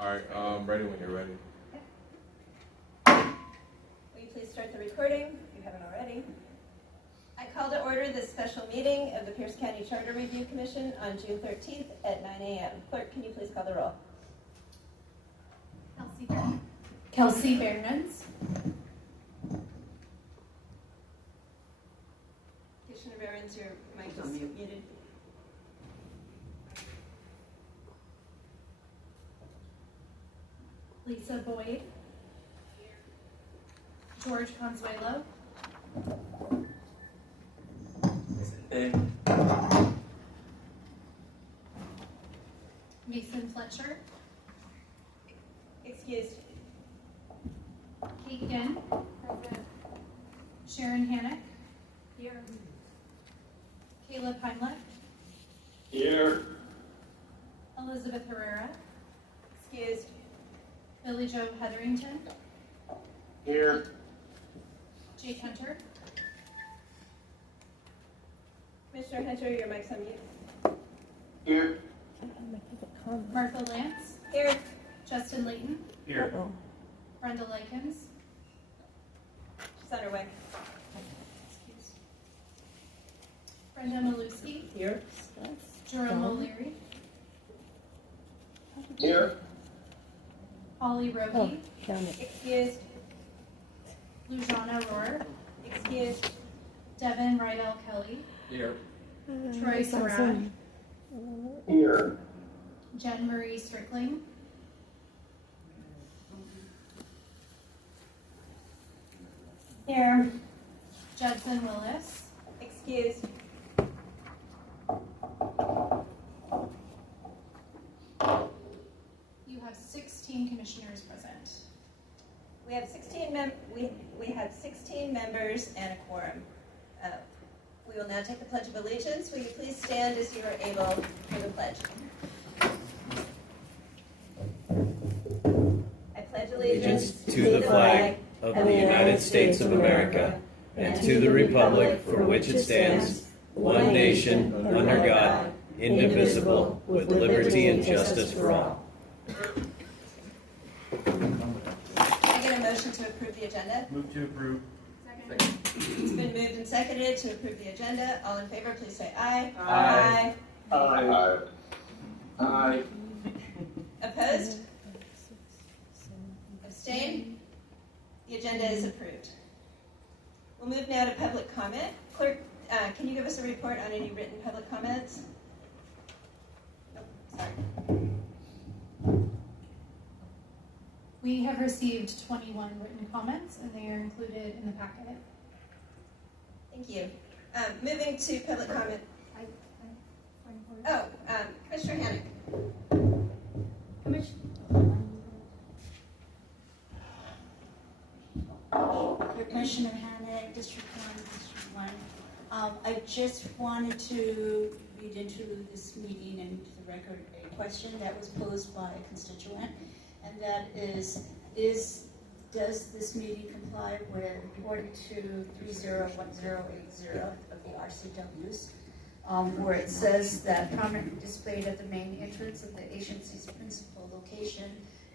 All right, ready when you're ready. Will you please start the recording, if you haven't already? I call to order this special meeting of the Pierce County Charter Review Commission on June 13th at 9 a.m. Clerk, can you please call the roll? Kelsey Behrens. Commissioner Behrens, your mic is muted. Lisa Boyd. George Consuelo. Mason Fletcher. Excused. Kate Ginn. Sharon Hannock. Here. Caleb Heimlich. Here. Elizabeth Herrera. Excused. Billy Joe Hetherington. Here. Jake Hunter. Commissioner Hunter, your mic's on mute. Here. Martha Lance. Here. Justin Layton. Here. Brenda Likens. She's on her way. Brenda Maluski. Here. Jerome O'Leary. Here. Holly Roby. Excused. Lujana Rohr. Excused. Devin Rydell Kelly. Here. Troy Surratt. Here. Jen Marie Strickling. Here. Judson Willis. Excused. You have 16 commissioners present. We have 16 we have 16 members and a quorum. We will now take the Pledge of Allegiance. Will you please stand as you are able for the pledge? I pledge allegiance to the flag of the United States of America and to the republic for which it stands, one nation, under God, indivisible, with liberty and justice for all. Can I get a motion to approve the agenda? Move to approve. It's been moved and seconded to approve the agenda. All in favor, please say aye. Aye. Aye. Aye. Opposed? Abstain? The agenda is approved. We'll move now to public comment. Clerk, can you give us a report on any written public comments? Oh, sorry. We have received 21 written comments, and they are included in the packet. Thank you. Moving to public comment. Commissioner Hannock. Commissioner Hannock, District 1, District 1. I just wanted to read into this meeting and to the record a question that was posed by a constituent, and that is does this meeting comply with 42301080 of the RCWs, where it says that prominently displayed at the main entrance of the agency's principal location,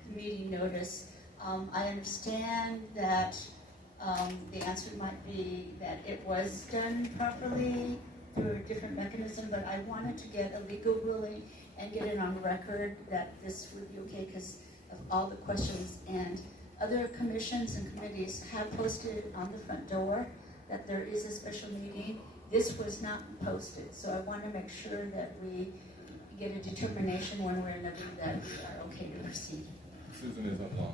the meeting notice. I understand that the answer might be that it was done properly through a different mechanism, but I wanted to get a legal ruling and get it on record that this would be okay because of all the questions. And other commissions and committees have posted on the front door that there is a special meeting. This was not posted, so I want to make sure that we get a determination one way or another that we are okay to proceed. Susan is online.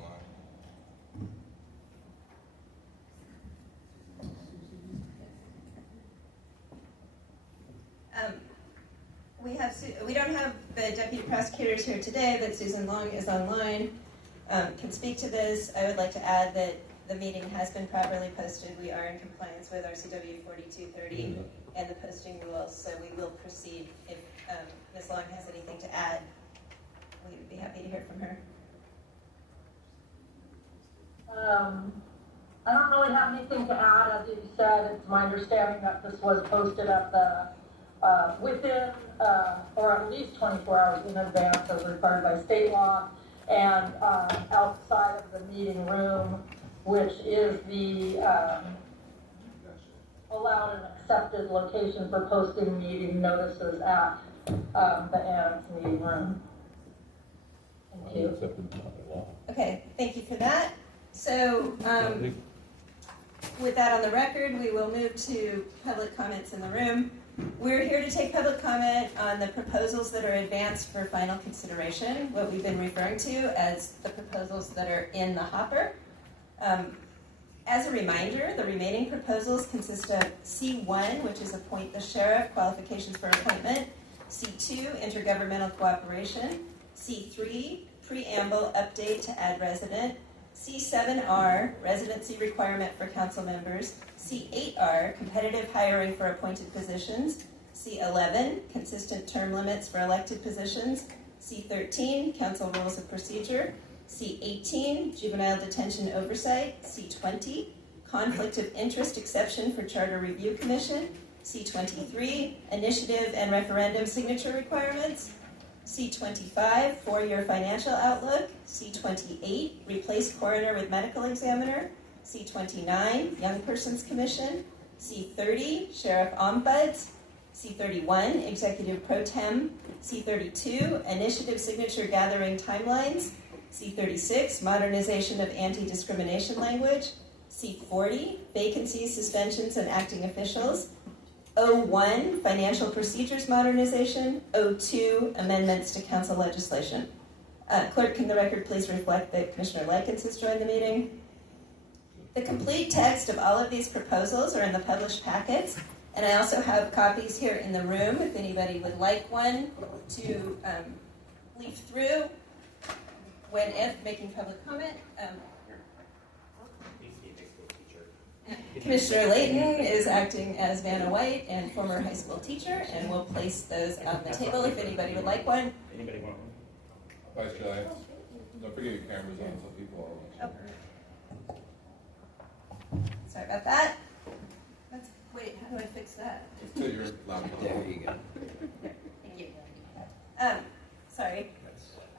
We don't have the deputy prosecutors here today, but Susan Long is online, can speak to this. I would like to add that the meeting has been properly posted. We are in compliance with RCW 4230 and the posting rules, so we will proceed. If Ms. Long has anything to add, we would be happy to hear from her. I don't really have anything to add. As you said, it's my understanding that this was posted at the within or at least 24 hours in advance as required by state law. and outside of the meeting room, which is the allowed and accepted location for posting meeting notices at the annex meeting room. Thank you. Okay, thank you for that. So, with that on the record, we will move to public comments in the room. We're here to take public comment on the proposals that are advanced for final consideration, what we've been referring to as the proposals that are in the hopper. As a reminder, the remaining proposals consist of C1, which is appoint the sheriff, qualifications for appointment, C2, intergovernmental cooperation, C3, preamble update to add resident, C7R, residency requirement for council members, C8R, competitive hiring for appointed positions, C11, consistent term limits for elected positions, C13, council rules of procedure, C18, juvenile detention oversight, C20, conflict of interest exception for charter review commission, C23, initiative and referendum signature requirements, C25, four-year financial outlook, C28, replace coroner with medical examiner, C29, young persons commission, C30, sheriff ombuds, C31, executive pro tem, C32, initiative signature gathering timelines, C36, modernization of anti-discrimination language, C40, vacancies, suspensions, and acting officials, O1, financial procedures modernization, O2, amendments to council legislation. Clerk, can the record please reflect that Commissioner Likens has joined the meeting? The complete text of all of these proposals are in the published packets, and I also have copies here in the room if anybody would like one to leaf through if making public comment. Commissioner Layton is acting as Vanna White and former high school teacher, and we'll place those on the table if anybody would like one. Anybody want one? Vice Chair, don't forget your cameras on so people Sorry about that. Wait, how do I fix that? just put your laptop. There you go. Thank you. Sorry.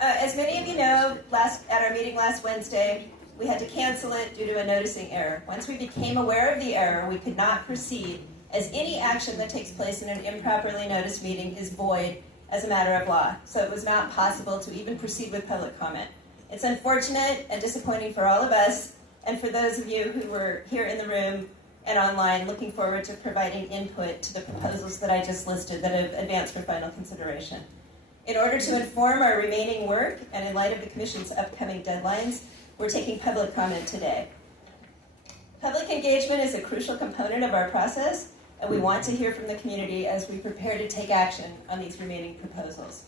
As many of you know, at our meeting last Wednesday, we had to cancel it due to a noticing error. Once we became aware of the error, we could not proceed, as any action that takes place in an improperly noticed meeting is void as a matter of law. So it was not possible to even proceed with public comment. It's unfortunate and disappointing for all of us, and for those of you who were here in the room and online, looking forward to providing input to the proposals that I just listed that have advanced for final consideration. In order to inform our remaining work, and in light of the Commission's upcoming deadlines, we're taking public comment today. Public engagement is a crucial component of our process, and we want to hear from the community as we prepare to take action on these remaining proposals.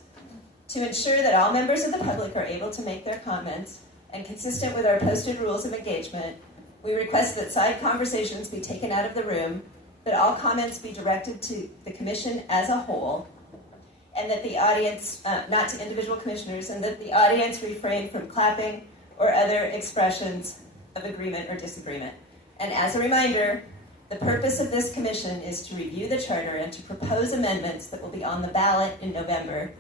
To ensure that all members of the public are able to make their comments, and consistent with our posted rules of engagement, we request that side conversations be taken out of the room, that all comments be directed to the Commission as a whole, and that the audience, not to individual commissioners, and that the audience refrain from clapping or other expressions of agreement or disagreement. And as a reminder, the purpose of this commission is to review the charter and to propose amendments that will be on the ballot in November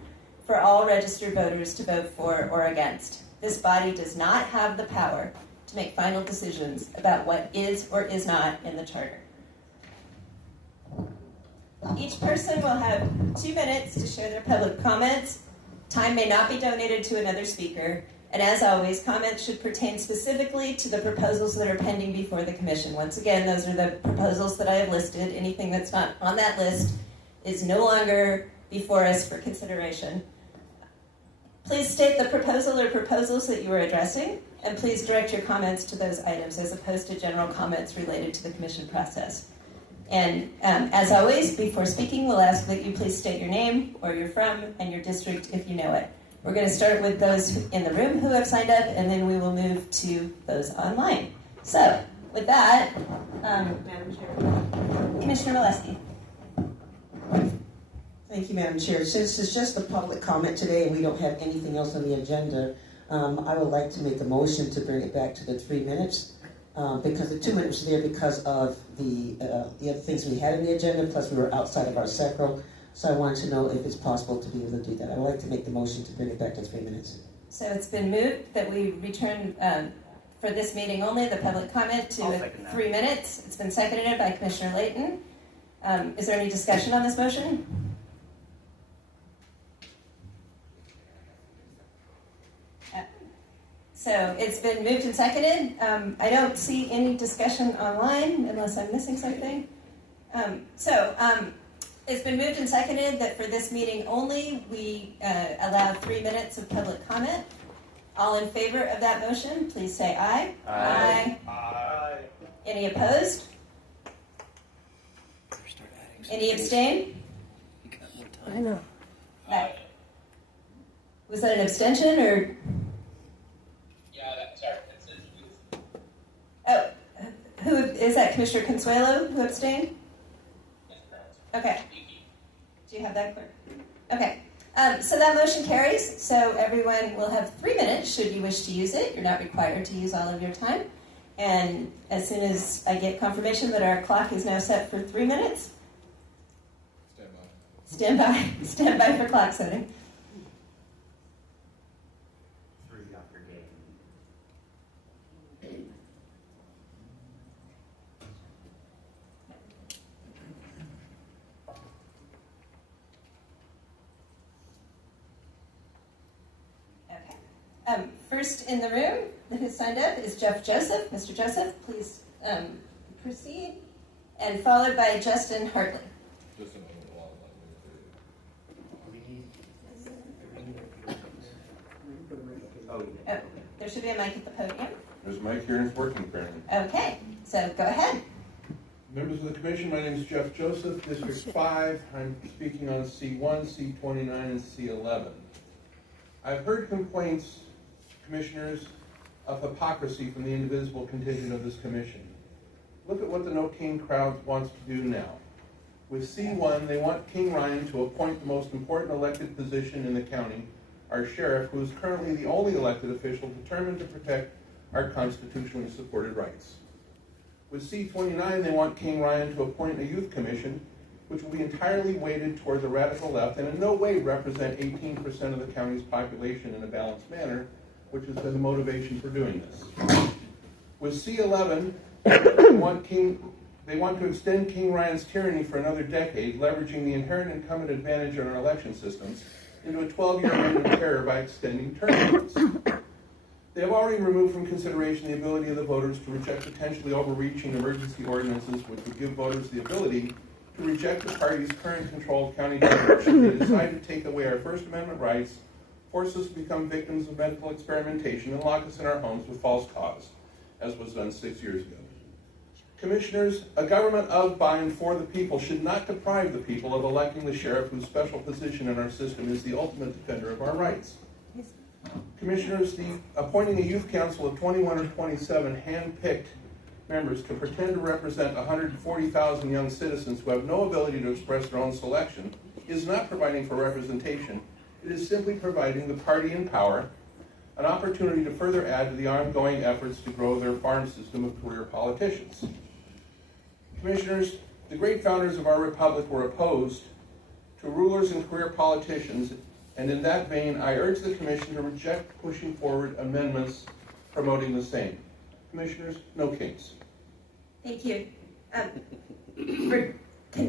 for all registered voters to vote for or against. This body does not have the power to make final decisions about what is or is not in the charter. Each person will have 2 minutes to share their public comments. Time may not be donated to another speaker. And as always, comments should pertain specifically to the proposals that are pending before the Commission. Once again, those are the proposals that I have listed. Anything that's not on that list is no longer before us for consideration. Please state the proposal or proposals that you are addressing, and please direct your comments to those items as opposed to general comments related to the Commission process. And as always, before speaking, we'll ask that you please state your name, where you're from, and your district if you know it. We're going to start with those in the room who have signed up, and then we will move to those online. So, with that, Madam Chair, Commissioner Molesky. Thank you, Madam Chair. Since it's just a public comment today and we don't have anything else on the agenda, I would like to make a motion to bring it back to the 3 minutes. Because the 2 minutes are there because of the other things we had in the agenda, plus we were outside of our circle. So I wanted to know if it's possible to be able to do that. I would like to make the motion to bring it back to 3 minutes. So it's been moved that we return for this meeting only the public comment to 3 minutes. It's been seconded by Commissioner Layton. Is there any discussion on this motion? So it's been moved and seconded. I don't see any discussion online unless I'm missing something. It's been moved and seconded that for this meeting only, we allow 3 minutes of public comment. All in favor of that motion, please say aye. Aye. Aye. Any opposed? Any abstain? I know. Aye. Was that an abstention or? Yeah, that's our consensus. Oh, who is that? Commissioner Consuelo who abstained? Okay. Do you have that, clerk? Okay. So that motion carries. So everyone will have 3 minutes should you wish to use it. You're not required to use all of your time. And as soon as I get confirmation that our clock is now set for 3 minutes, Stand by. stand by for clock setting. First in the room that has signed up is Jeff Joseph. Mr. Joseph, please proceed. And followed by Justin Hartley. Just another lot Oh, there should be a mic at the podium. There's a mic here and it's working apparently. Okay, so go ahead. Members of the commission, my name is Jeff Joseph, District 5. I'm speaking on C1, C29, and C11. I've heard complaints, commissioners, of hypocrisy from the indivisible contingent of this commission. Look at what the No King crowd wants to do now. With C1, they want King Ryan to appoint the most important elected position in the county, our sheriff, who is currently the only elected official determined to protect our constitutionally supported rights. With C29, they want King Ryan to appoint a youth commission, which will be entirely weighted toward the radical left and in no way represent 18% of the county's population in a balanced manner, which has been the motivation for doing this. With C11, they want to extend King Ryan's tyranny for another decade, leveraging the inherent incumbent advantage in our election systems into a 12-year reign of terror by extending term limits. They have already removed from consideration the ability of the voters to reject potentially overreaching emergency ordinances, which would give voters the ability to reject the party's current controlled county government should they decide to take away our First Amendment rights, force us to become victims of medical experimentation, and lock us in our homes with false cause, as was done 6 years ago. Commissioners, a government of, by, and for the people should not deprive the people of electing the sheriff whose special position in our system is the ultimate defender of our rights. Commissioners, appointing a youth council of 21 or 27 hand-picked members to pretend to represent 140,000 young citizens who have no ability to express their own selection is not providing for representation. It is simply providing the party in power an opportunity to further add to the ongoing efforts to grow their farm system of career politicians. Commissioners, the great founders of our republic were opposed to rulers and career politicians, and in that vein, I urge the Commission to reject pushing forward amendments promoting the same. Commissioners, no kings. Thank you.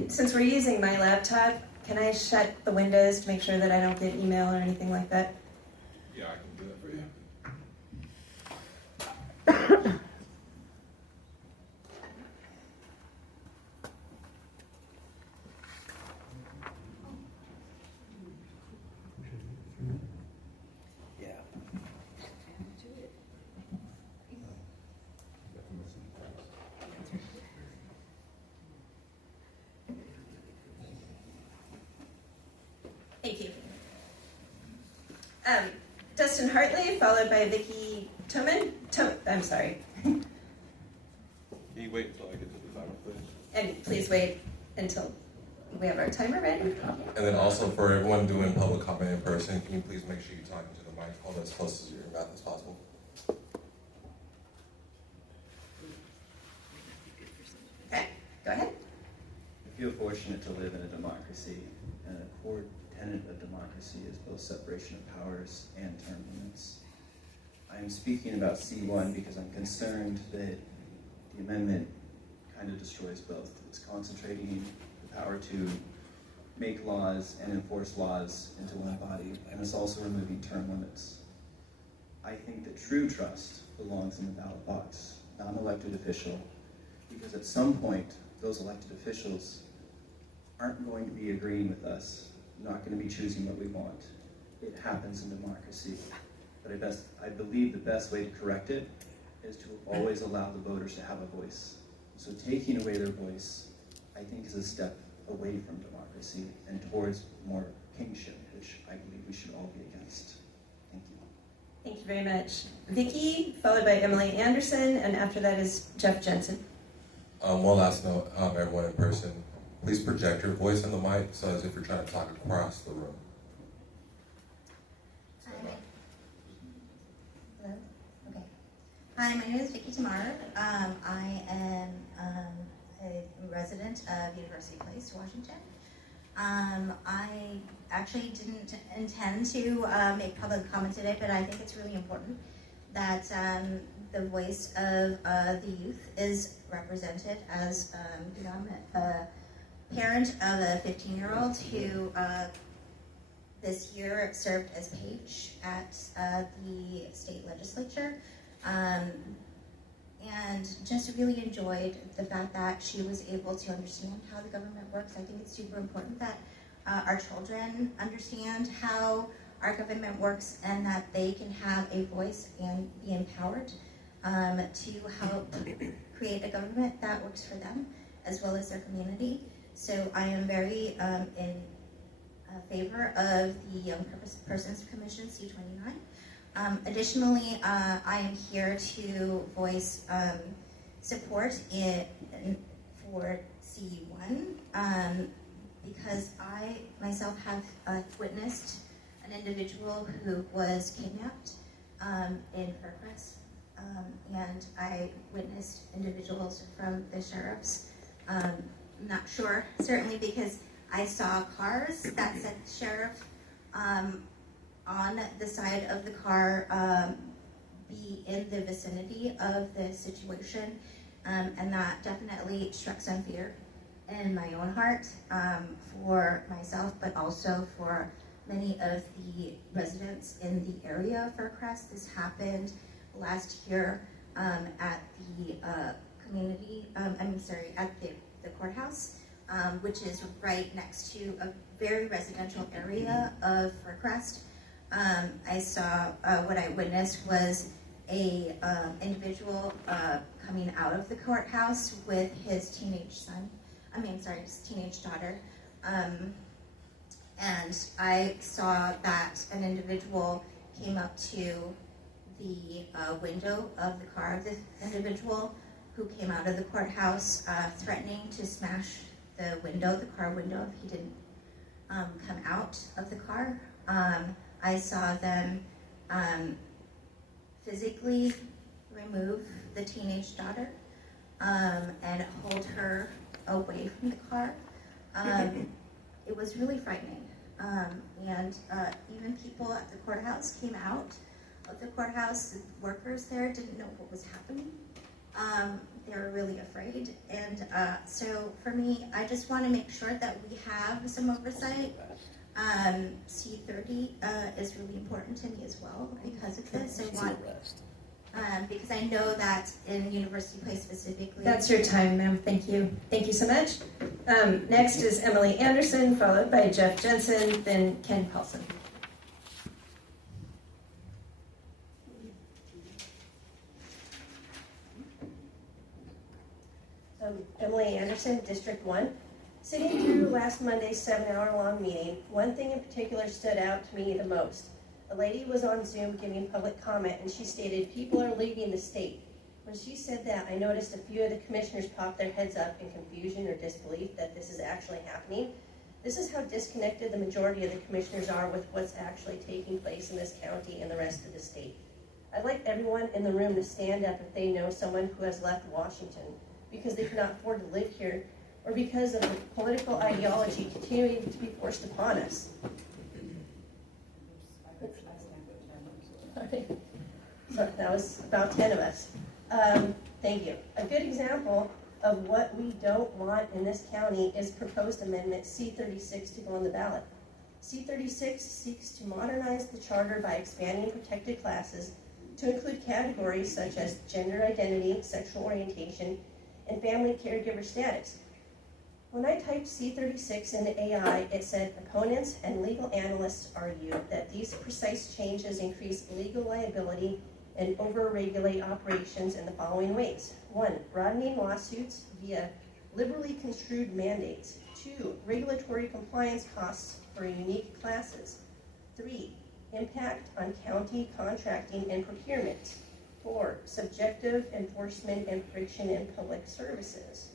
Since we're using my laptop, can I shut the windows to make sure that I don't get email or anything like that? Yeah, I can do that for you. Yeah. Thank you. Dustin Hartley, followed by Vicki Toman. I'm sorry. Can you wait until I get to the timer, please? And please wait until we have our timer ready. And then also for everyone doing public comment in person, can you please make sure you're talking to the mic, hold as close to your mouth as possible? Okay, go ahead. I feel fortunate to live in a democracy, and a core tenet of democracy is both separation of powers and term limits. I'm speaking about C1 because I'm concerned that the amendment kind of destroys both. It's concentrating the power to make laws and enforce laws into one body, and it's also removing term limits. I think that true trust belongs in the ballot box, not an elected official, because at some point, those elected officials aren't going to be agreeing with us, not going to be choosing what we want. It happens in democracy. But I believe the best way to correct it is to always allow the voters to have a voice. So taking away their voice, I think, is a step away from democracy and towards more kingship, which I believe we should all be against. Thank you. Thank you very much. Vicki, followed by Emily Anderson, and after that is Jeff Jensen. One last note, everyone in person, please project your voice on the mic so as if you're trying to talk across the room. Hello? Okay. Hi, my name is Vicki Tamar. I am a resident of University Place, Washington. I actually didn't intend to make public comment today, but I think it's really important that the voice of the youth is represented. As I'm a parent of a 15-year-old who this year served as page at the state legislature, and just really enjoyed the fact that she was able to understand how the government works. I think it's super important that our children understand how our government works and that they can have a voice and be empowered to help create a government that works for them as well as their community. So I am very in favor of the Young Persons Commission, C29. Additionally, I am here to voice support for C1 because I myself have witnessed an individual who was kidnapped in Faircrest, and I witnessed individuals from the sheriffs. Not sure, certainly because I saw cars that said sheriff on the side of the car be in the vicinity of the situation, and that definitely struck some fear in my own heart for myself, but also for many of the residents in the area of Faircrest. This happened last year at the at the courthouse, which is right next to a very residential area of Faircrest. I saw what I witnessed was a individual coming out of the courthouse with his teenage daughter. And I saw that an individual came up to the window of the car of this individual who came out of the courthouse, threatening to smash the car window if he didn't come out of the car. I saw them physically remove the teenage daughter and hold her away from the car. It was really frightening. And even people at the courthouse came out of the courthouse. The workers there didn't know what was happening. They were really afraid. And so for me, I just want to make sure that we have some oversight. C30 is really important to me as well because of this. Because I know that in University Place specifically. That's your time, ma'am. Thank you. Thank you so much. Next is Emily Anderson, followed by Jeff Jensen, then Ken Paulson. Emily Anderson, District 1. Sitting through last Monday's 7-hour-long meeting, one thing in particular stood out to me the most. A lady was on Zoom giving public comment, and she stated, "People are leaving the state." When she said that, I noticed a few of the commissioners popped their heads up in confusion or disbelief that this is actually happening. This is how disconnected the majority of the commissioners are with what's actually taking place in this county and the rest of the state. I'd like everyone in the room to stand up if they know someone who has left Washington because they cannot afford to live here or because of the political ideology continuing to be forced upon us. So that was about 10 of us. Thank you. A good example of what we don't want in this county is proposed amendment C36 to go on the ballot. C36 seeks to modernize the charter by expanding protected classes to include categories such as gender identity, sexual orientation, and family caregiver status. When I typed C36 into AI, it said opponents and legal analysts argue that these precise changes increase legal liability and over-regulate operations in the following ways. 1, broadening lawsuits via liberally construed mandates. 2, regulatory compliance costs for unique classes. 3, impact on county contracting and procurement. 4, subjective enforcement and friction in public services.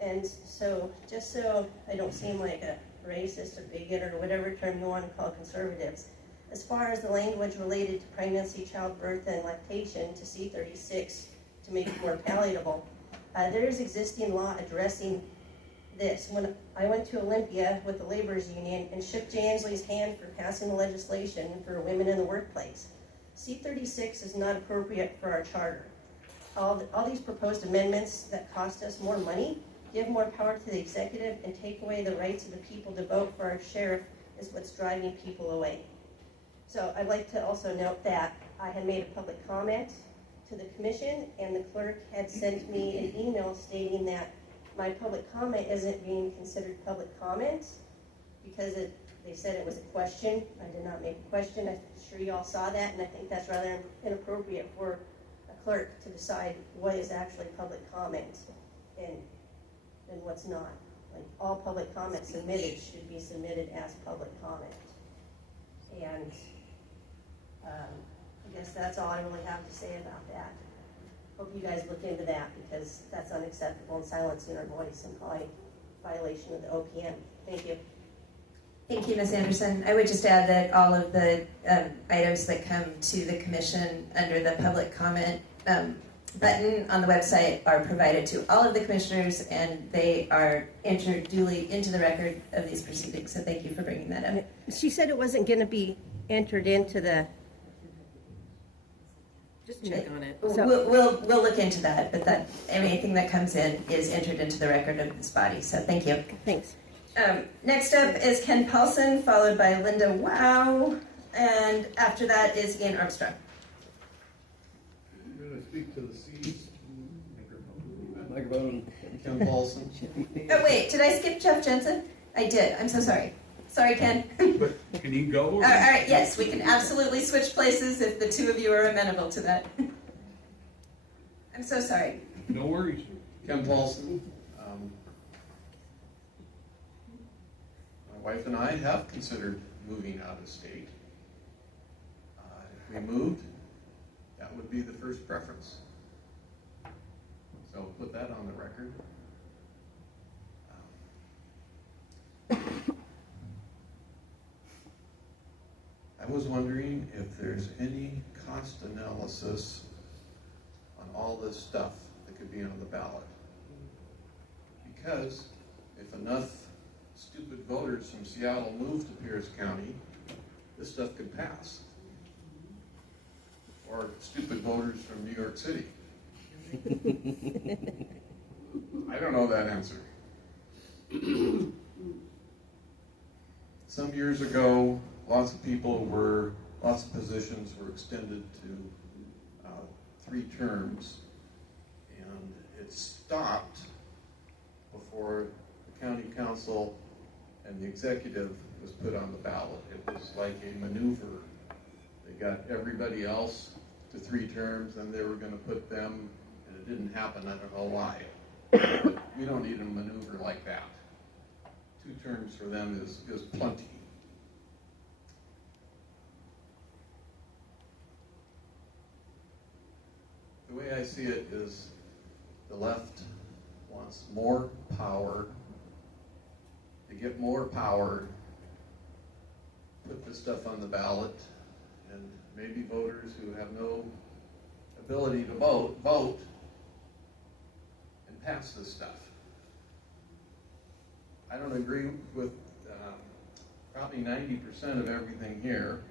And so, just so I don't seem like a racist or bigot or whatever term you want to call conservatives, as far as the language related to pregnancy, childbirth, and lactation to C36 to make it more palatable, there is existing law addressing this. When I went to Olympia with the laborers union and shook Jay Ansley's hand for passing the legislation for women in the workplace, C36 is not appropriate for our charter. All these proposed amendments that cost us more money, give more power to the executive, and take away the rights of the people to vote for our sheriff is what's driving people away. So I'd like to also note that I had made a public comment to the commission, and the clerk had sent me an email stating that my public comment isn't being considered public comment because they said it was a question. I did not make a question. I'm sure you all saw that, and I think that's rather inappropriate for a clerk to decide what is actually public comment and what's not. Like, all public comment submitted should be submitted as public comment. And I guess that's all I really have to say about that. Hope you guys look into that because that's unacceptable and silencing our voice and probably violation of the OPM. Thank you. Thank you, Ms. Anderson. I would just add that all of the items that come to the commission under the public comment button on the website are provided to all of the commissioners, and they are entered duly into the record of these proceedings. So thank you for bringing that up. She said it wasn't going to be entered into the... Just check on it. We'll look into that, but that anything that comes in is entered into the record of this body. So thank you. Thanks. Next up is Ken Paulson, followed by Linda Wow, and after that is Ian Armstrong. I'm going to speak to the C's. Microphone. Ken Paulson. Oh wait, did I skip Jeff Jensen? I did. I'm so sorry. Sorry, Ken. But can you go? All right, yes, we can absolutely switch places if the two of you are amenable to that. I'm so sorry. No worries. Ken Paulson. My wife and I have considered moving out of state. If we moved, that would be the first preference. So put that on the record. I was wondering if there's any cost analysis on all this stuff that could be on the ballot. Because if enough stupid voters from Seattle move to Pierce County, this stuff could pass. Or stupid voters from New York City. I don't know that answer. Some years ago, lots of positions were extended to 3 terms, and it stopped before the county council and the executive was put on the ballot. It was like a maneuver. They got everybody else to 3 terms, and they were going to put them, and it didn't happen. I don't know why. But we don't need a maneuver like that. 2 terms for them is plenty. The way I see it is the left wants more power. To get more power, put this stuff on the ballot, and maybe voters who have no ability to vote, and pass this stuff. I don't agree with probably 90% of everything here.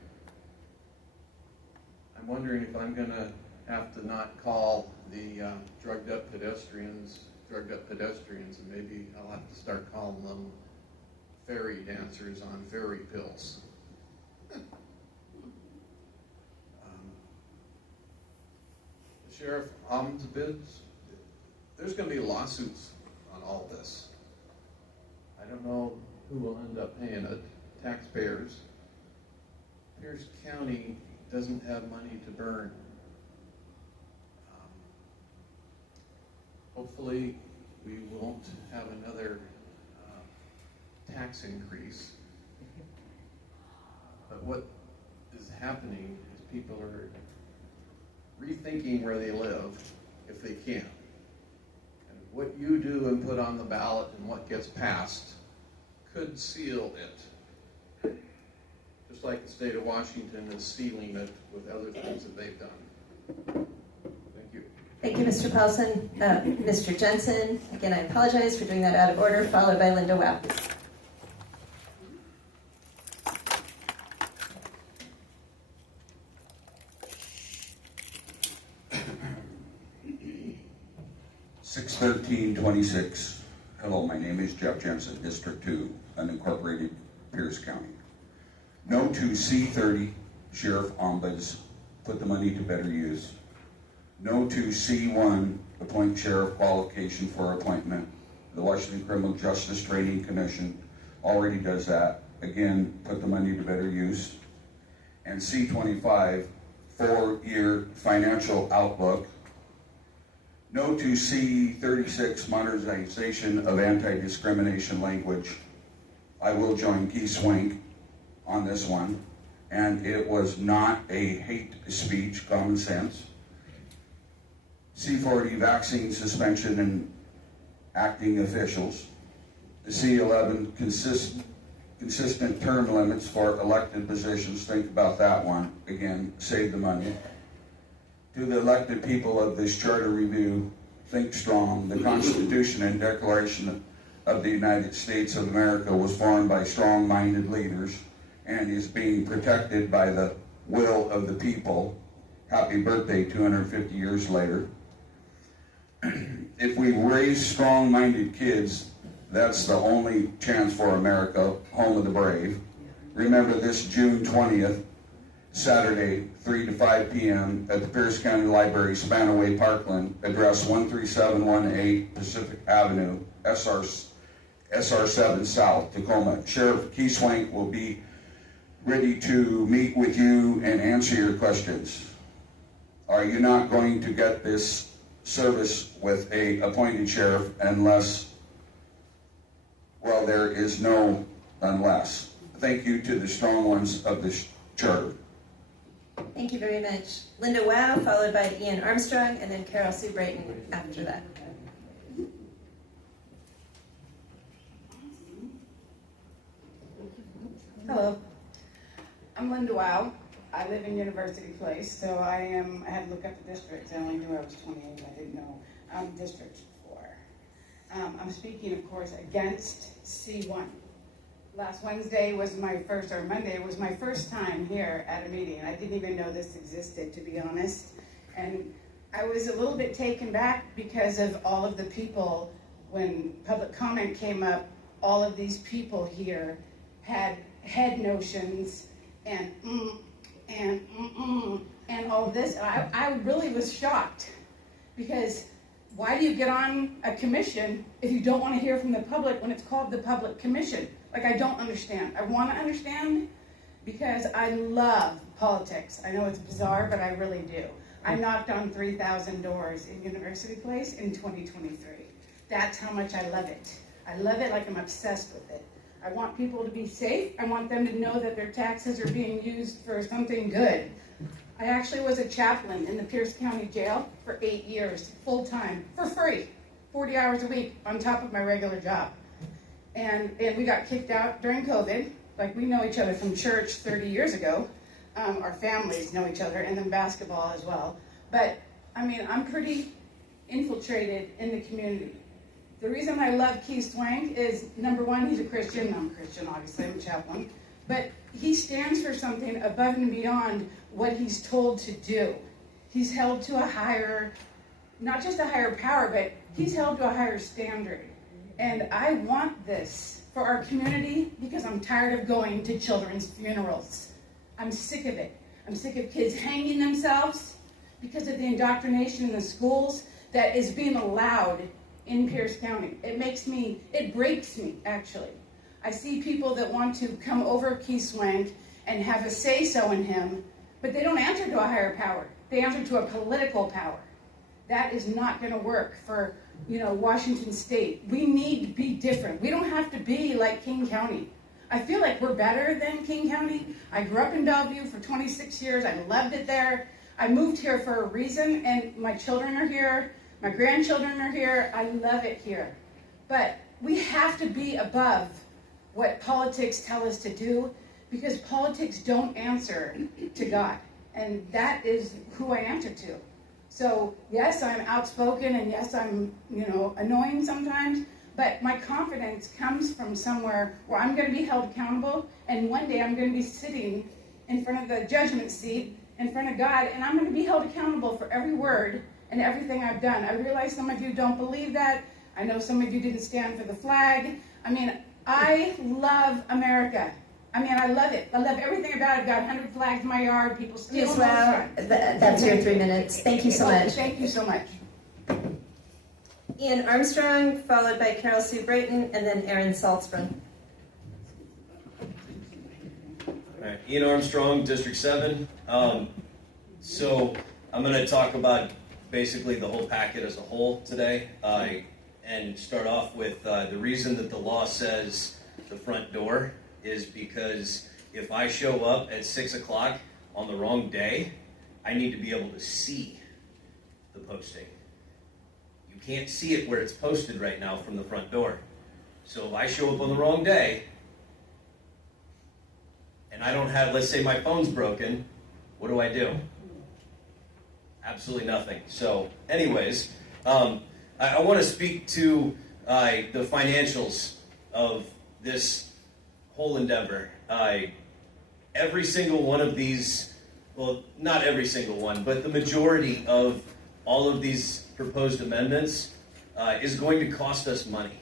I'm wondering if I'm going to have to not call the drugged up pedestrians, and maybe I'll have to start calling them fairy dancers on fairy pills. The sheriff ombuds, there's going to be lawsuits on all this. I don't know who will end up paying it, taxpayers. Pierce County doesn't have money to burn. Hopefully, we won't have another tax increase. But what is happening is people are rethinking where they live if they can. And what you do and put on the ballot and what gets passed could seal it. Just like the state of Washington is sealing it with other things that they've done. Thank you. Thank you, Mr. Paulson. Mr. Jensen, again, I apologize for doing that out of order, followed by Linda Wow. (6/13/26). Hello, my name is Jeff Jensen, District 2, unincorporated Pierce County. No to C30, Sheriff Ombuds, put the money to better use. No to C1, appoint sheriff qualification for appointment. The Washington Criminal Justice Training Commission already does that. Again, put the money to better use. And C25, 4-year financial outlook. No to C36, modernization of anti-discrimination language. I will join Keith Swank on this one. And it was not a hate speech, common sense. C40, vaccine suspension and acting officials. The C11, consistent term limits for elected positions. Think about that one. Again, save the money. To the elected people of this charter review, think strong. The Constitution and Declaration of the United States of America was formed by strong-minded leaders and is being protected by the will of the people. Happy birthday, 250 years later. If we raise strong-minded kids, that's the only chance for America, home of the brave. Remember this June 20th, Saturday, 3 to 5 p.m. at the Pierce County Library, Spanaway Parkland, address 13718 Pacific Avenue, SR7 South, Tacoma. Sheriff Keith Swank will be ready to meet with you and answer your questions. Are you not going to get this service with a appointed sheriff unless, well, there is no unless. Thank you to the strong ones of this charter. Thank you very much. Linda Wow, followed by Ian Armstrong, and then Carol Sue Brayton after that. Hello, I'm Linda Wow. I live in University Place, so I had to look up the districts. I only knew I was 28. I didn't know District 4. I'm speaking, of course, against C1. Last Wednesday was my first, or Monday was my first time here at a meeting. I didn't even know this existed, to be honest. And I was a little bit taken back because of all of the people, when public comment came up, all of these people here had head notions and all this. I really was shocked, because why do you get on a commission if you don't want to hear from the public when it's called the Public Commission? Like, I don't understand. I want to understand because I love politics. I know it's bizarre, but I really do. I knocked on 3,000 doors in University Place in 2023. That's how much I love it. I love it like I'm obsessed with it. I want people to be safe. I want them to know that their taxes are being used for something good. I actually was a chaplain in the Pierce County Jail for 8 years, full-time, for free, 40 hours a week on top of my regular job. And we got kicked out during COVID. Like, we know each other from church 30 years ago. Our families know each other, and then basketball as well. But, I mean, I'm pretty infiltrated in the community. The reason I love Keith Swank is, number one, he's a Christian. I'm a Christian, obviously, I'm a chaplain. But he stands for something above and beyond what he's told to do. he's held to a higher, not just a higher power, but he's held to a higher standard. And I want this for our community because I'm tired of going to children's funerals. I'm sick of it. I'm sick of kids hanging themselves because of the indoctrination in the schools that is being allowed in Pierce County. It breaks me, actually. I see people that want to come over Keith Swank and have a say-so in him, but they don't answer to a higher power. They answer to a political power. That is not going to work for, Washington State. We need to be different. We don't have to be like King County. I feel like we're better than King County. I grew up in Bellevue for 26 years. I loved it there. I moved here for a reason, and my children are here. My grandchildren are here. I love it here. But we have to be above what politics tell us to do, because politics don't answer to God. And that is who I answer to. So yes, I'm outspoken, and yes, I'm, annoying sometimes, but my confidence comes from somewhere where I'm going to be held accountable, and one day I'm going to be sitting in front of the judgment seat, in front of God, and I'm going to be held accountable for every word and everything I've done. I realize some of you don't believe that. I know some of you didn't stand for the flag. I love America. I love it. I love everything about it. I've got 100 flags in my yard. People steal them. Wow, that's your 3 minutes. Thank you so much. Thank you so much. Ian Armstrong, followed by Carol Sue Brayton, and then Aaron Saltzbrun. All right, Ian Armstrong, District 7. So I'm going to talk about basically the whole packet as a whole today, and start off with the reason that the law says the front door is because if I show up at 6 o'clock on the wrong day, I need to be able to see the posting. You can't see it where it's posted right now from the front door. So if I show up on the wrong day, and I don't have, let's say my phone's broken, what do? Absolutely nothing. So anyways, I want to speak to the financials of this whole endeavor. Every single one of these, well, not every single one, but the majority of all of these proposed amendments is going to cost us money,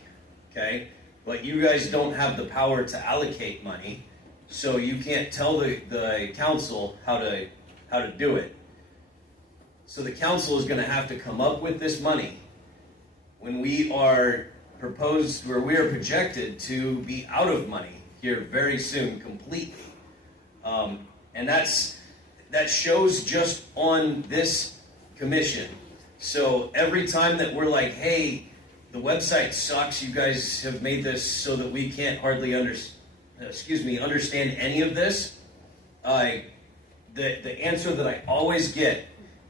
okay? But you guys don't have the power to allocate money, so you can't tell the council how to do it. So the council is going to have to come up with this money when we are projected to be out of money here very soon completely. And that shows just on this commission. So every time that we're like, hey, the website sucks, you guys have made this so that we can't hardly understand any of this, the answer that I always get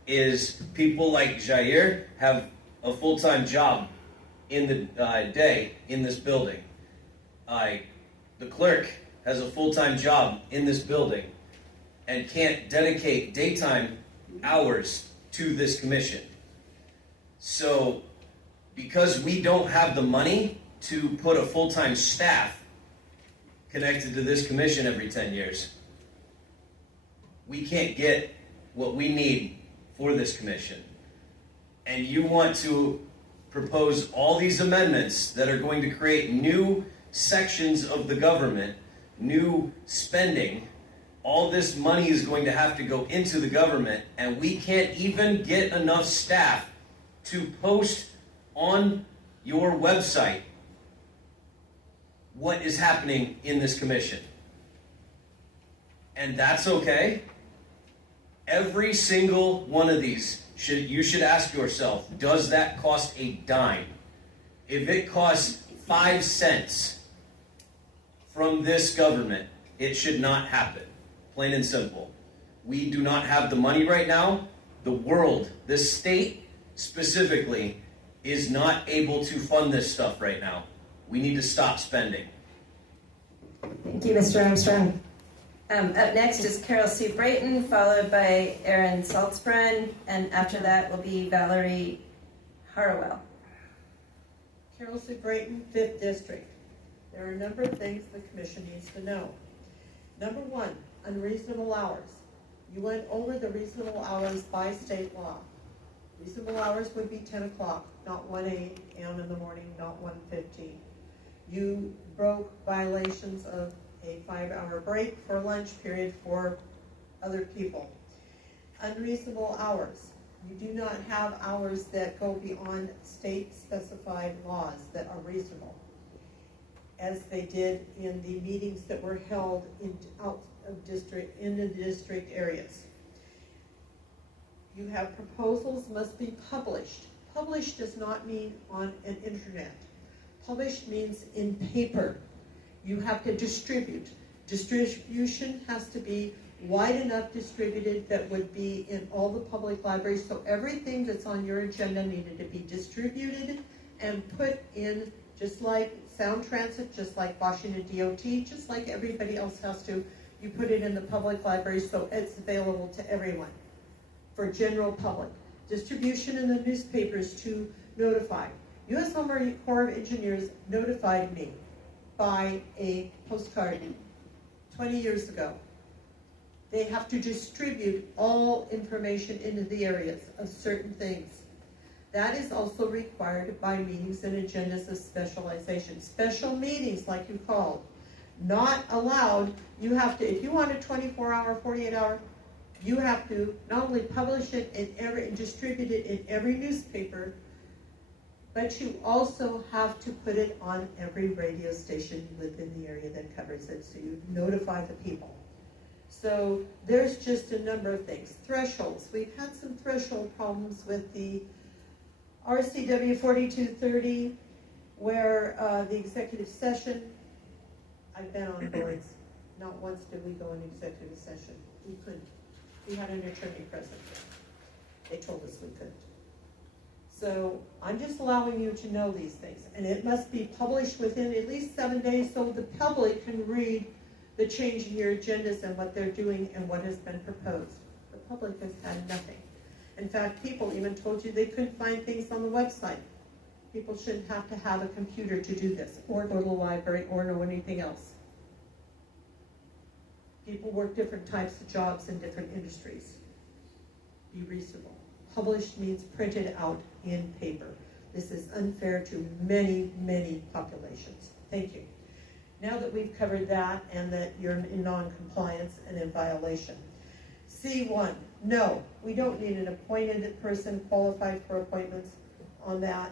is people like Jair have a full-time job in the day in this building. The clerk has a full-time job in this building and can't dedicate daytime hours to this commission. So because we don't have the money to put a full-time staff connected to this commission every 10 years, we can't get what we need for this commission. And you want to propose all these amendments that are going to create new sections of the government, new spending. All this money is going to have to go into the government, and we can't even get enough staff to post on your website what is happening in this commission. And that's okay. Every single one of these, you should ask yourself, does that cost a dime? If it costs 5 cents from this government, it should not happen. Plain and simple. We do not have the money right now. The world, the state specifically, is not able to fund this stuff right now. We need to stop spending. Thank you, Mr. Armstrong. Up next is Carol Sue Brayton, followed by Aaron Saltzbrun, and after that will be Valerie Harwell. Carol Sue Brayton, 5th District. There are a number of things the Commission needs to know. Number one, unreasonable hours. You went over the reasonable hours by state law. Reasonable hours would be 10 o'clock, not 1 a.m. in the morning, not 1:15. You broke violations of a 5-hour break for lunch period for other people. Unreasonable hours. You do not have hours that go beyond state-specified laws that are reasonable, as they did in the meetings that were held in the district areas. You have proposals must be published. Published does not mean on an internet. Published means in paper. You have to distribute. Distribution has to be wide enough distributed that would be in all the public libraries, so everything that's on your agenda needed to be distributed and put in, just like Sound Transit, just like Washington DOT, just like everybody else has to. You put it in the public library so it's available to everyone, for general public. Distribution in the newspapers to notify. U.S. Army Corps of Engineers notified me by a postcard 20 years ago. They have to distribute all information into the areas of certain things. That is also required by meetings and agendas of specialization. Special meetings, like you called, not allowed. You have to, if you want a 24-hour, 48-hour, you have to not only publish it and distribute it in every newspaper, but you also have to put it on every radio station within the area that covers it, so you notify the people. So there's just a number of things. Thresholds. We've had some threshold problems with the RCW 4230, where the executive session, I've been on boards. Not once did we go into executive session. We couldn't. We had an attorney present. They told us we couldn't. So I'm just allowing you to know these things. And it must be published within at least 7 days so the public can read the change in your agendas and what they're doing and what has been proposed. The public has had nothing. In fact, people even told you they couldn't find things on the website. People shouldn't have to have a computer to do this, or go to the library, or know anything else. People work different types of jobs in different industries. Be reasonable. Published means printed out in paper. This is unfair to many, many populations. Thank you. Now that we've covered that and that you're in non-compliance and in violation. C1, no, we don't need an appointed person qualified for appointments on that.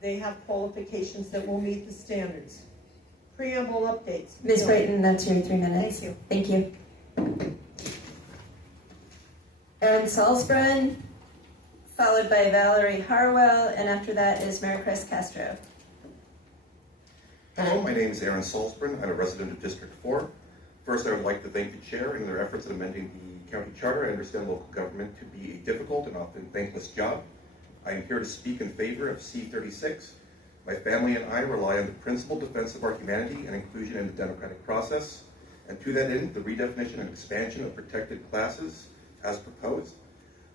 They have qualifications that will meet the standards. Preamble updates. Ms. Brayton, that's your 3 minutes. Thank you. Thank you. Aaron Salzbrun, followed by Valerie Harwell, and after that is Maricruz Castro. Hello, my name is Aaron Salzbrun. I'm a resident of District 4. First, I would like to thank the chair in their efforts in amending the county charter. I understand local government to be a difficult and often thankless job. I am here to speak in favor of C36. My family and I rely on the principled defense of our humanity and inclusion in the democratic process. And to that end, the redefinition and expansion of protected classes, as proposed,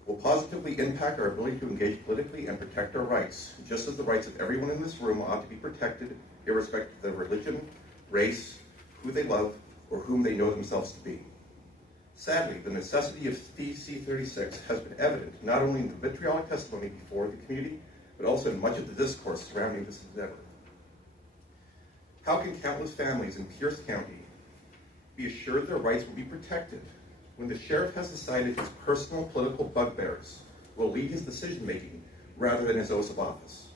will positively impact our ability to engage politically and protect our rights, just as the rights of everyone in this room ought to be protected, irrespective of their religion, race, who they love, or whom they know themselves to be. Sadly, the necessity of C36 has been evident not only in the vitriolic testimony before the community, but also in much of the discourse surrounding this endeavor. How can countless families in Pierce County be assured their rights will be protected when the sheriff has decided his personal political bugbears will lead his decision-making rather than his oath of office?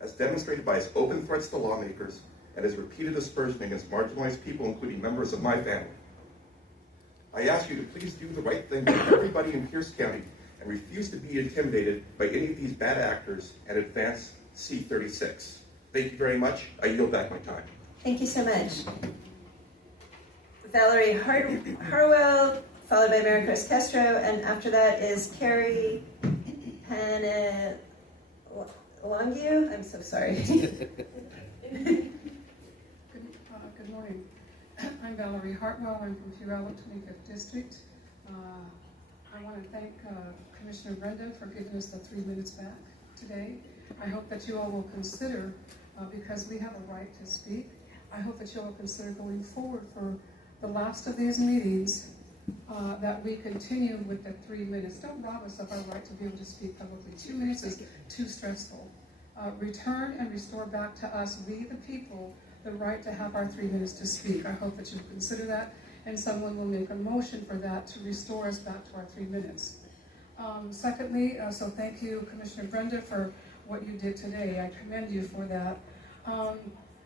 As demonstrated by his open threats to lawmakers and his repeated aspersion against marginalized people, including members of my family, I ask you to please do the right thing for everybody in Pierce County and refuse to be intimidated by any of these bad actors and advance C36. Thank you very much. I yield back my time. Thank you so much. Valerie Harwell, followed by Maricruz Castro, and after that is Carrie Panelongiu. I'm so sorry. Good morning. I'm Valerie Hartwell. I'm from Puyallup, 25th District. I want to thank Commissioner Brenda for giving us the 3 minutes back today. I hope that you all will consider, because we have a right to speak, I hope that you all will consider going forward for the last of these meetings that we continue with the 3 minutes. Don't rob us of our right to be able to speak publicly. 2 minutes is too stressful. Return and restore back to us, we the people, the right to have our 3 minutes to speak. I hope that you will consider that, and someone will make a motion for that to restore us back to our 3 minutes. Secondly, so thank you, Commissioner Brenda, for what you did today. I commend you for that.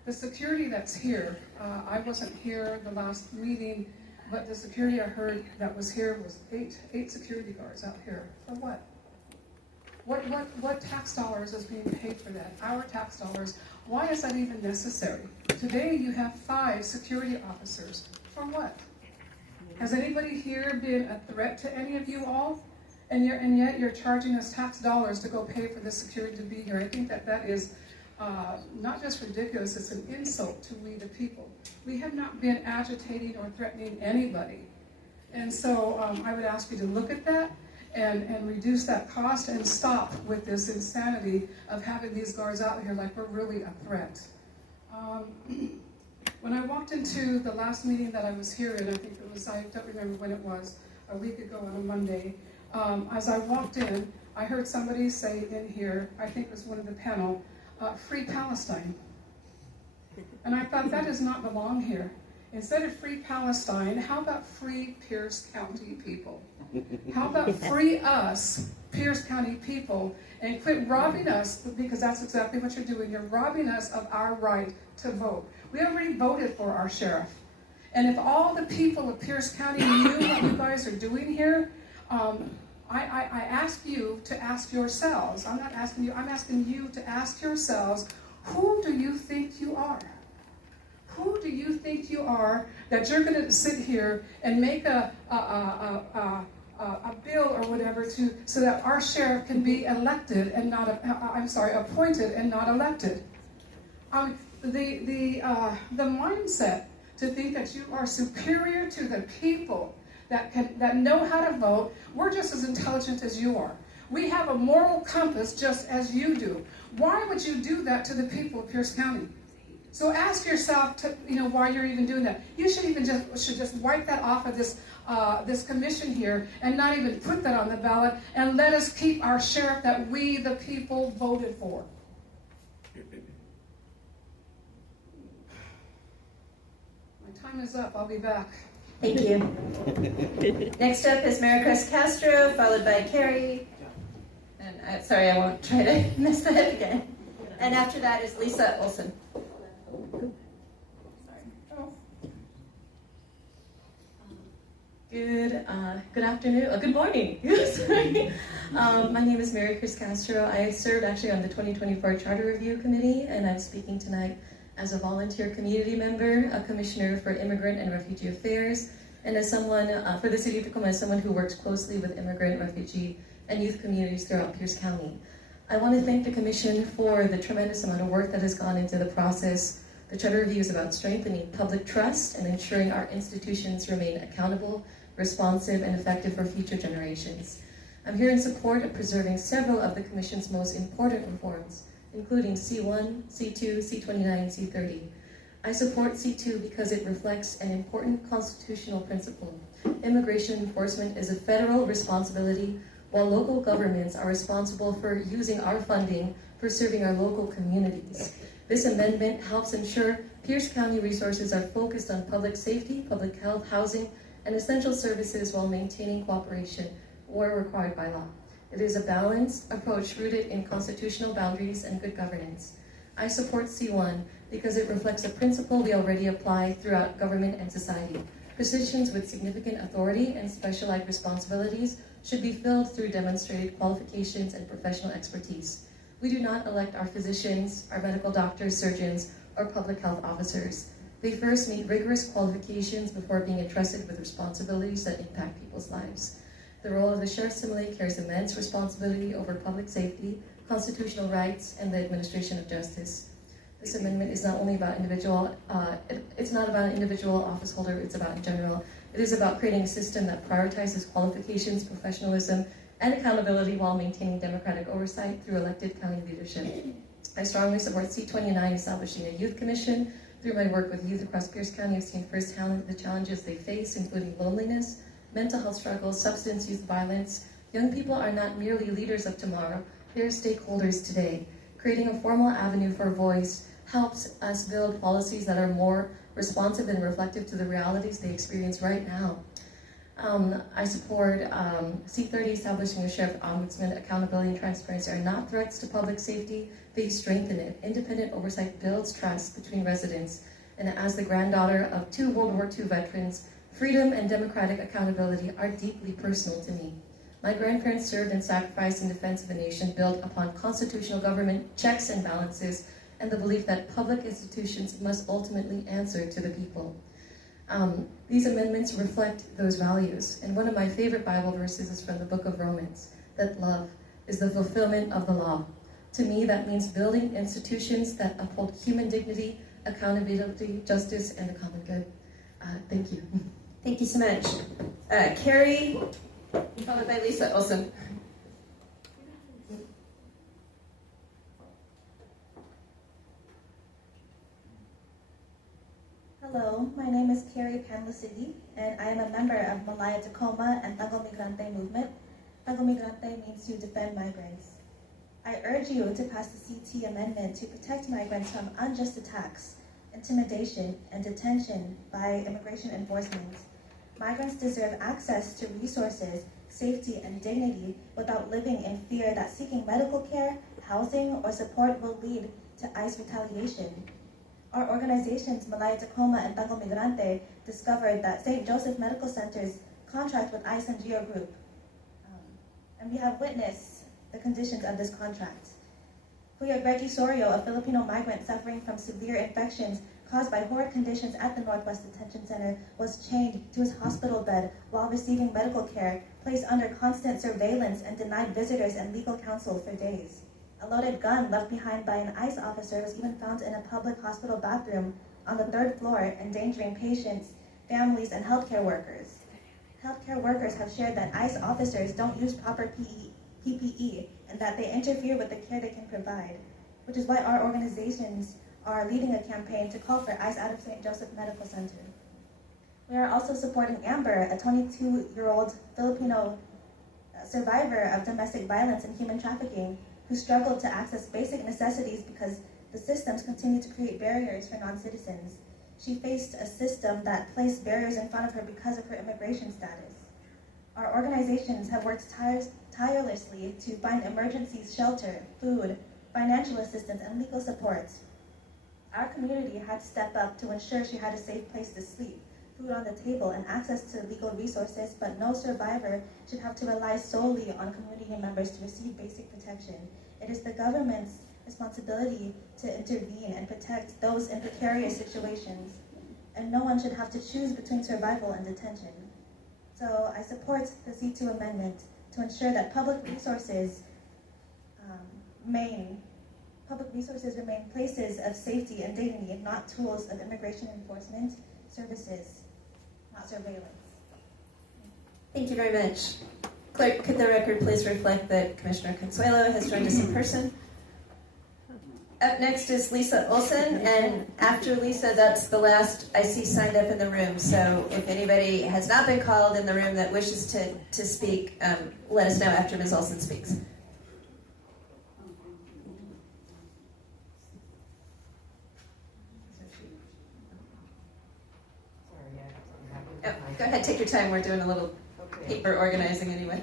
The security that's here, I wasn't here the last meeting, but the security I heard that was here was eight security guards out here. For what? What tax dollars is being paid for that? Our tax dollars. Why is that even necessary? Today you have 5 security officers. For what? Has anybody here been a threat to any of you all? And yet you're charging us tax dollars to go pay for the security to be here. I think that is not just ridiculous, it's an insult to we the people. We have not been agitating or threatening anybody. And so I would ask you to look at that and reduce that cost and stop with this insanity of having these guards out here like we're really a threat. When I walked into the last meeting that I was here in, I think it was, I don't remember when it was, a week ago on a Monday, as I walked in, I heard somebody say in here, I think it was one of the panel, Free Palestine. And I thought that does not belong here. Instead of Free Palestine, how about Free Pierce County people? How about free us, Pierce County people, and quit robbing us, because that's exactly what you're doing. You're robbing us of our right to vote. We already voted for our sheriff. And if all the people of Pierce County knew what you guys are doing here, I ask you to ask yourselves, I'm not asking you, I'm asking you to ask yourselves, who do you think you are? Who do you think you are that you're going to sit here and make a bill or whatever so that our sheriff can be elected and not, appointed and not elected? The mindset to think that you are superior to the people that know how to vote. We're just as intelligent as you are. We have a moral compass just as you do. Why would you do that to the people of Pierce County? So ask yourself, why you're even doing that. You should just wipe that off of this commission here and not even put that on the ballot, and let us keep our sheriff that we, the people, voted for. My time is up. I'll be back. Thank you. Next up is Maricruz Castro, followed by Carrie. And sorry, I won't try to mess that up again. And after that is Lisa Olson. Good afternoon. Good morning. Sorry. My name is Maricruz Castro. I served actually on the 2024 Charter Review Committee, and I'm speaking tonight as a volunteer community member, a commissioner for Immigrant and Refugee Affairs, and as someone for the City of Tacoma, as someone who works closely with immigrant, refugee, and youth communities throughout Pierce County. I want to thank the Commission for the tremendous amount of work that has gone into the process. The Charter Review is about strengthening public trust and ensuring our institutions remain accountable, responsive, and effective for future generations. I'm here in support of preserving several of the Commission's most important reforms, including C1, C2, C29, and C30. I support C2 because it reflects an important constitutional principle. Immigration enforcement is a federal responsibility, while local governments are responsible for using our funding for serving our local communities. This amendment helps ensure Pierce County resources are focused on public safety, public health, housing, and essential services while maintaining cooperation where required by law. It is a balanced approach rooted in constitutional boundaries and good governance. I support C1 because it reflects a principle we already apply throughout government and society. Positions with significant authority and specialized responsibilities should be filled through demonstrated qualifications and professional expertise. We do not elect our physicians, our medical doctors, surgeons, or public health officers. They first meet rigorous qualifications before being entrusted with responsibilities that impact people's lives. The role of the sheriff similarly carries immense responsibility over public safety, constitutional rights, and the administration of justice. This amendment is not only about individual, it's not about an individual office holder, it's about in general. It is about creating a system that prioritizes qualifications, professionalism, and accountability while maintaining democratic oversight through elected county leadership. I strongly support C29 establishing a youth commission. Through my work with youth across Pierce County, I've seen firsthand the challenges they face, including loneliness, mental health struggles, substance use violence, young people are not merely leaders of tomorrow, they are stakeholders today. Creating a formal avenue for voice helps us build policies that are more responsive and reflective to the realities they experience right now. I support C30 establishing a sheriff ombudsman. Accountability and transparency are not threats to public safety, they strengthen it. Independent oversight builds trust between residents. And as the granddaughter of 2 World War II veterans, freedom and democratic accountability are deeply personal to me. My grandparents served and sacrificed in defense of a nation built upon constitutional government checks and balances and the belief that public institutions must ultimately answer to the people. These amendments reflect those values. And one of my favorite Bible verses is from the book of Romans, that love is the fulfillment of the law. To me, that means building institutions that uphold human dignity, accountability, justice, and the common good. Thank you. Thank you so much. Carrie, followed by Lisa Olson. Hello, my name is Carrie Panlucidi, and I am a member of Malaya Tacoma and Tago Migrante movement. Tago Migrante means to defend migrants. I urge you to pass the CT amendment to protect migrants from unjust attacks, intimidation, and detention by immigration enforcement. Migrants deserve access to resources, safety, and dignity without living in fear that seeking medical care, housing, or support will lead to ICE retaliation. Our organizations, Malaya Tacoma and Tago Migrante, discovered that St. Joseph Medical Centers contract with ICE and Geo Group. And we have witnessed the conditions of this contract. Kuya Reggie Sorio, a Filipino migrant suffering from severe infections caused by horrid conditions at the Northwest Detention Center, was chained to his hospital bed while receiving medical care, placed under constant surveillance, and denied visitors and legal counsel for days. A loaded gun left behind by an ICE officer was even found in a public hospital bathroom on the 3rd floor, endangering patients, families, and healthcare workers. Healthcare workers have shared that ICE officers don't use proper PPE and that they interfere with the care they can provide, which is why our organizations are leading a campaign to call for ICE out of St. Joseph Medical Center. We are also supporting Amber, a 22-year-old Filipino survivor of domestic violence and human trafficking, who struggled to access basic necessities because the systems continue to create barriers for non-citizens. She faced a system that placed barriers in front of her because of her immigration status. Our organizations have worked tirelessly to find emergency shelter, food, financial assistance, and legal support. Our community had to step up to ensure she had a safe place to sleep, food on the table, and access to legal resources, but no survivor should have to rely solely on community members to receive basic protection. It is the government's responsibility to intervene and protect those in precarious situations, and no one should have to choose between survival and detention. So I support the C2 amendment to ensure that public resources remain places of safety and dignity, not tools of immigration enforcement services, not surveillance. Thank you very much. Clerk, could the record please reflect that Commissioner Consuelo has joined us in person? Up next is Lisa Olson, and after Lisa, that's the last I see signed up in the room. So if anybody has not been called in the room that wishes to speak, let us know after Ms. Olson speaks. Oh, go ahead, take your time. We're doing a little paper organizing anyway.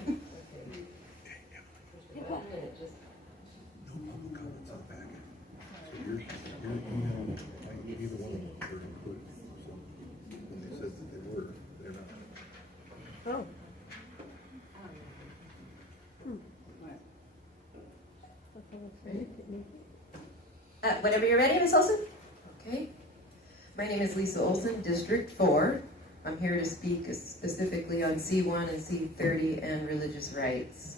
Whenever you're ready, Ms. Olson. Okay. My name is Lisa Olson, District 4. I'm here to speak specifically on C1 and C30 and religious rights.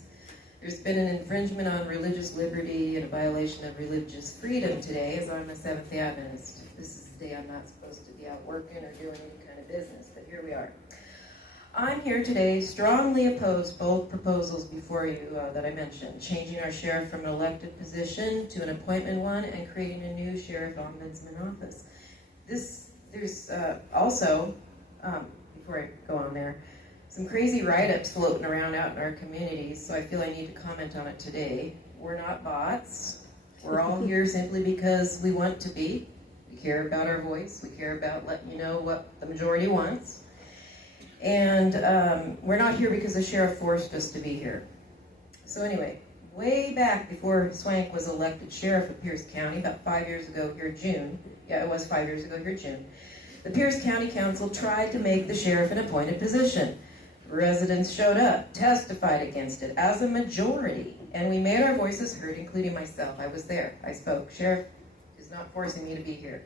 There's been an infringement on religious liberty and a violation of religious freedom today, as I'm a Seventh-day Adventist. This is the day I'm not supposed to be out working or doing any kind of business, but here we are. I'm here today strongly oppose both proposals before you that I mentioned, changing our sheriff from an elected position to an appointment one and creating a new sheriff ombudsman office. There's also, before I go on there, some crazy write-ups floating around out in our communities, so I feel I need to comment on it today. We're not bots. We're all here simply because we want to be. We care about our voice. We care about letting you know what the majority wants. And we're not here because the sheriff forced us to be here. So anyway, way back before Swank was elected sheriff of Pierce County, about 5 years ago here June, yeah, it was 5 years ago here June, the Pierce County Council tried to make the sheriff an appointed position. Residents showed up, testified against it as a majority, and we made our voices heard, including myself. I was there. I spoke. Sheriff is not forcing me to be here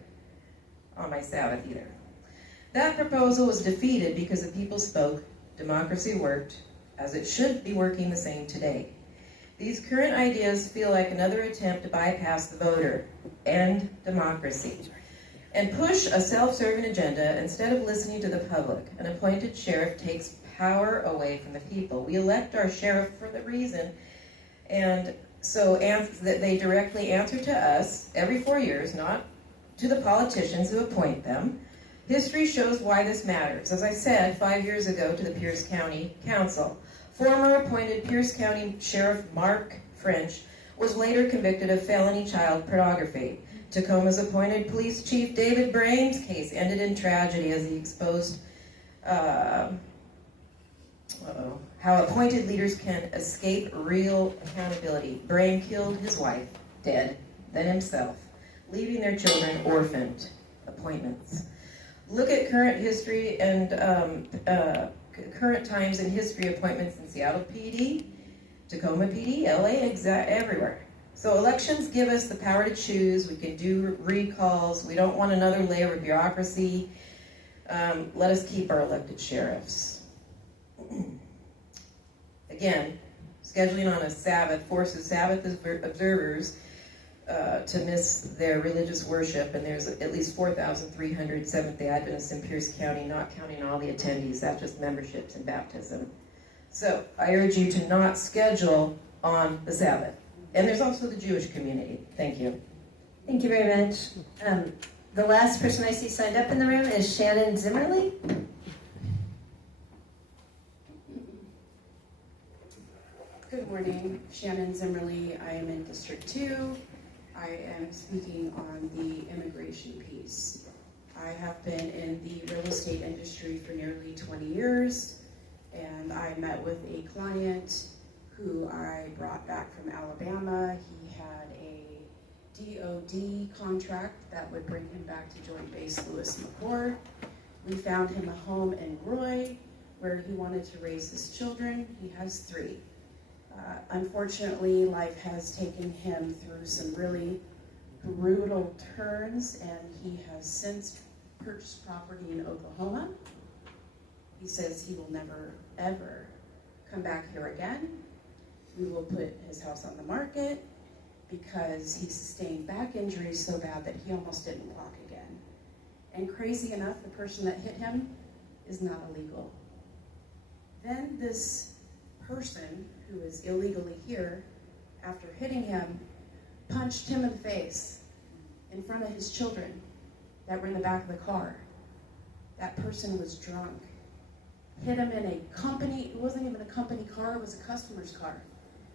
on my Sabbath either. That proposal was defeated because the people spoke, democracy worked, as it should be working the same today. These current ideas feel like another attempt to bypass the voter, end democracy, and push a self-serving agenda instead of listening to the public. An appointed sheriff takes power away from the people. We elect our sheriff for the reason, and so that they directly answer to us every 4 years, not to the politicians who appoint them. History shows why this matters. As I said 5 years ago to the Pierce County Council, former appointed Pierce County Sheriff Mark French was later convicted of felony child pornography. Tacoma's appointed police chief David Brame's case ended in tragedy as he exposed how appointed leaders can escape real accountability. Brame killed his wife, dead, then himself, leaving their children orphaned. Appointments. Look at current history and current times in history appointments in Seattle PD, Tacoma PD, LA, everywhere. So elections give us the power to choose. We can do recalls. We don't want another layer of bureaucracy. Let us keep our elected sheriffs. Again, scheduling on a Sabbath forces Sabbath observers to miss their religious worship, and there's at least 4,300 Seventh-day Adventists in Pierce County, not counting all the attendees. That's just memberships and baptism. So I urge you to not schedule on the Sabbath. And there's also the Jewish community. Thank you. Thank you very much. The last person I see signed up in the room is Shannon Zimmerly. Good morning, Shannon Zimmerly. I am in District 2. I am speaking on the immigration piece. I have been in the real estate industry for nearly 20 years, and I met with a client who I brought back from Alabama. He had a DOD contract that would bring him back to Joint Base Lewis McChord. We found him a home in Roy where he wanted to raise his children. He has 3. Unfortunately, life has taken him through some really brutal turns, and he has since purchased property in Oklahoma. He says he will never, ever come back here again. We will put his house on the market because he sustained back injuries so bad that he almost didn't walk again. And crazy enough, the person that hit him is not illegal. Then this person who is illegally here, after hitting him, punched him in the face in front of his children that were in the back of the car. That person was drunk. Hit him in a company, it wasn't even a company car, it was a customer's car,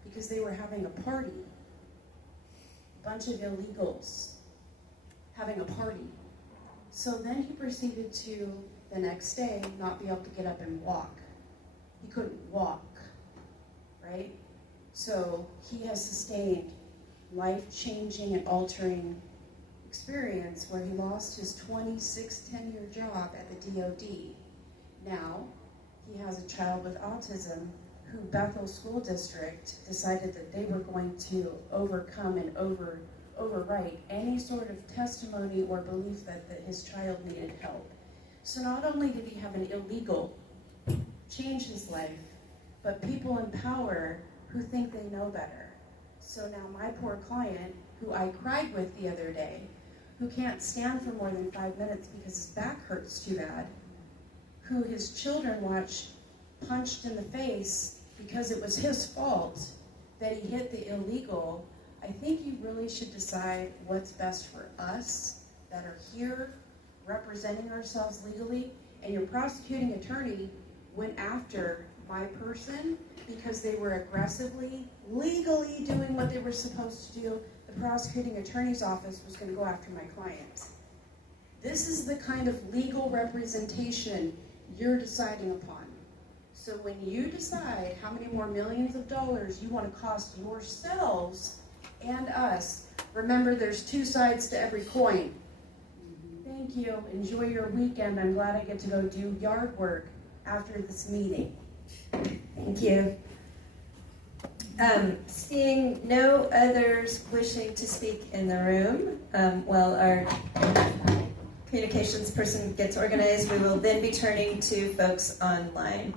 because they were having a party. A bunch of illegals having a party. So then he proceeded to, the next day, not be able to get up and walk. He couldn't walk. Right? So he has sustained life-changing and altering experience where he lost his 26 10-year job at the DOD. Now, he has a child with autism who Bethel School District decided that they were going to overcome and overwrite any sort of testimony or belief that his child needed help. So not only did he have an illegal change his life, but people in power who think they know better. So now my poor client, who I cried with the other day, who can't stand for more than 5 minutes because his back hurts too bad, who his children watched punched in the face because it was his fault that he hit the illegal, I think you really should decide what's best for us that are here representing ourselves legally, and your prosecuting attorney went after my person because they were aggressively, legally doing what they were supposed to do. The prosecuting attorney's office was going to go after my client. This is the kind of legal representation you're deciding upon. So when you decide how many more millions of dollars you want to cost yourselves and us, remember there's two sides to every coin. Thank you. Enjoy your weekend. I'm glad I get to go do yard work after this meeting. Thank you. Seeing no others wishing to speak in the room, while our communications person gets organized, we will then be turning to folks online.